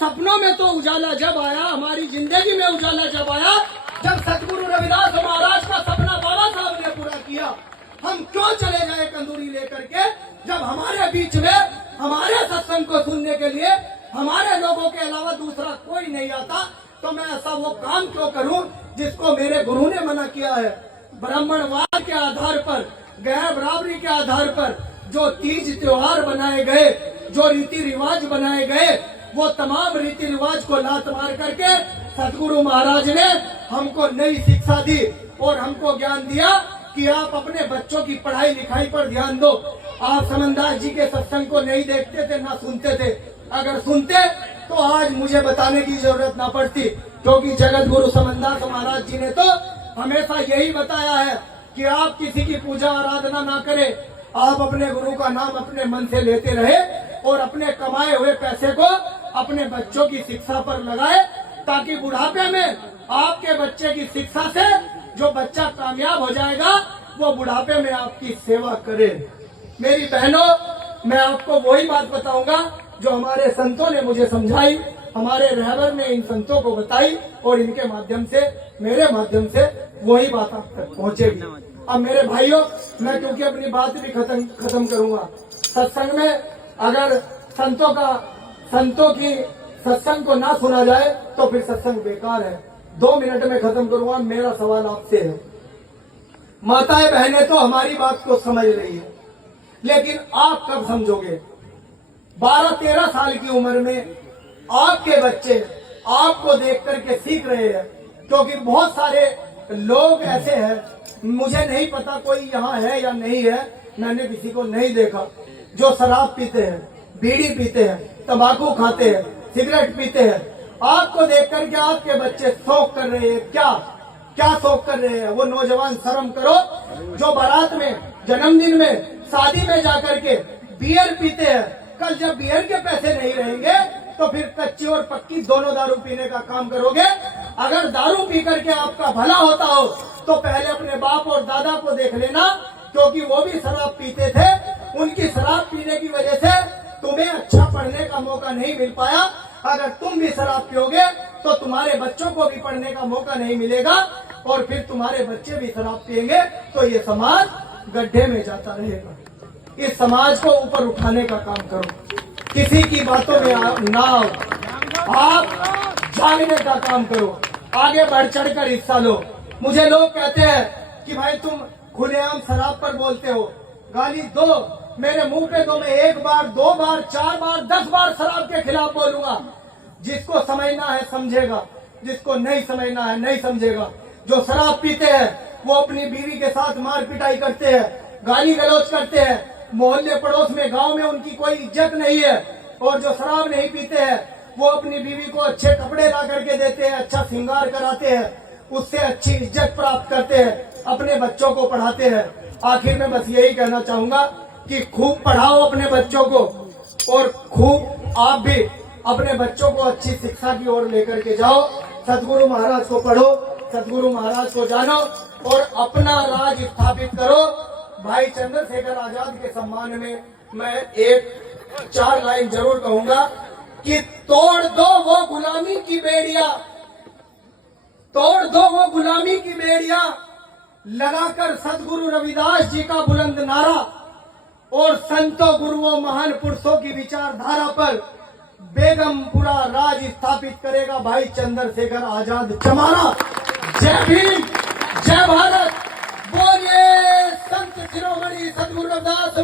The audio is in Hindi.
सपनों में तो उजाला जब आया, हमारी जिंदगी में उजाला जब आया, जब सतगुरु रविदास महाराज का सपना बाबा साहब ने पूरा किया। हम क्यों चले गए कंदूरी लेकर के, जब हमारे बीच में हमारे सत्संग को सुनने के लिए हमारे लोगों के अलावा दूसरा कोई नहीं आता। तो मैं ऐसा वो काम क्यों करूं जिसको मेरे गुरु ने मना किया है। ब्राह्मणवाद के आधार पर, गैर बराबरी के आधार पर जो तीज त्योहार बनाए गए, जो रीति रिवाज बनाए गए, वो तमाम रीति रिवाज को लात मार करके सतगुरु महाराज ने हमको नई शिक्षा दी और हमको ज्ञान दिया कि आप अपने बच्चों की पढ़ाई लिखाई पर ध्यान दो। आप समनदास जी के सत्संग को नहीं देखते थे, ना सुनते थे। अगर सुनते तो आज मुझे बताने की जरूरत ना पड़ती, क्योंकि जगत गुरु समनदास महाराज जी ने तो हमेशा यही बताया है कि आप किसी की पूजा आराधना ना करें, आप अपने गुरु का नाम अपने मन से लेते रहे और अपने कमाए हुए पैसे को अपने बच्चों की शिक्षा पर लगाए, ताकि बुढ़ापे में आपके बच्चे की शिक्षा से जो बच्चा कामयाब हो जाएगा वो बुढ़ापे में आपकी सेवा करे। मेरी बहनों, मैं आपको वही बात बताऊंगा जो हमारे संतों ने मुझे समझाई, हमारे रहबर ने इन संतों को बताई और इनके माध्यम से, मेरे माध्यम से वही बात आप तक पहुंचेगी। अब मेरे भाइयों, मैं क्योंकि अपनी बात भी खत्म करूंगा। सत्संग में अगर संतों की सत्संग को ना सुना जाए तो फिर सत्संग बेकार है। 2 मिनट में खत्म करूंगा। मेरा सवाल आपसे है, माताएं बहनें तो हमारी बात को समझ रही है, लेकिन आप कब समझोगे? 12-13 साल की उम्र में आपके बच्चे आपको देख करके सीख रहे हैं, क्योंकि बहुत सारे लोग ऐसे हैं, मुझे नहीं पता कोई यहाँ है या नहीं है, मैंने किसी को नहीं देखा, जो शराब पीते हैं, बीड़ी पीते हैं, तंबाकू खाते हैं, सिगरेट पीते हैं। आपको देख करके आपके बच्चे शौक कर रहे हैं। क्या शौक कर रहे हैं? वो नौजवान शर्म करो जो बारात में, जन्मदिन में, शादी में जाकर के बियर पीते हैं। कल जब बियर के पैसे नहीं रहेंगे तो फिर कच्ची और पक्की दोनों दारू पीने का काम करोगे। अगर दारू पी करके आपका भला होता हो तो पहले अपने बाप और दादा को देख लेना, क्योंकि वो भी शराब पीते थे। उनकी शराब पीने की वजह से तुम्हें अच्छा पढ़ने का मौका नहीं मिल पाया। अगर तुम भी शराब पियोगे तो तुम्हारे बच्चों को भी पढ़ने का मौका नहीं मिलेगा और फिर तुम्हारे बच्चे भी शराब पिएंगे, तो ये समाज गड्ढे में जाता रहेगा। इस समाज को ऊपर उठाने का काम करो, किसी की बातों में ना आओ, आप जागने का काम करो, आगे बढ़ चढ़ कर हिस्सा लो। मुझे लोग कहते हैं कि भाई तुम खुलेआम शराब पर बोलते हो, गाली दो, मेरे मुंह पे दो, मैं 1 बार, 2 बार, 4 बार, 10 बार शराब के खिलाफ बोलूंगा। जिसको समझना है समझेगा, जिसको नहीं समझना है नहीं समझेगा। जो शराब पीते हैं वो अपनी बीवी के साथ मार पिटाई करते हैं, गाली गलौज करते हैं, मोहल्ले पड़ोस में, गांव में उनकी कोई इज्जत नहीं है। और जो शराब नहीं पीते हैं वो अपनी बीवी को अच्छे कपड़े ला करके देते हैं, अच्छा श्रृंगार कराते हैं, उससे अच्छी इज्जत प्राप्त करते हैं, अपने बच्चों को पढ़ाते हैं। आखिर में बस यही कहना चाहूंगा कि खूब पढ़ाओ अपने बच्चों को और खूब आप भी अपने बच्चों को अच्छी शिक्षा की ओर लेकर के जाओ। सतगुरु महाराज को पढ़ो, सतगुरु महाराज को जानो और अपना राज स्थापित करो। भाई चंद्रशेखर आजाद के सम्मान में मैं 4 लाइन जरूर कहूंगा कि तोड़ दो वो गुलामी की बेड़ियां, तोड़ दो वो गुलामी की बेड़ियां, लगाकर सतगुरु रविदास जी का बुलंद नारा और संतों गुरुओं महान पुरुषों की विचारधारा पर बेगमपुरा राज स्थापित करेगा भाई चंद्रशेखर आजाद चमारा। जय भीम, जय भारत, बोलिए संत शिरोमणि सतगुरु रविदास।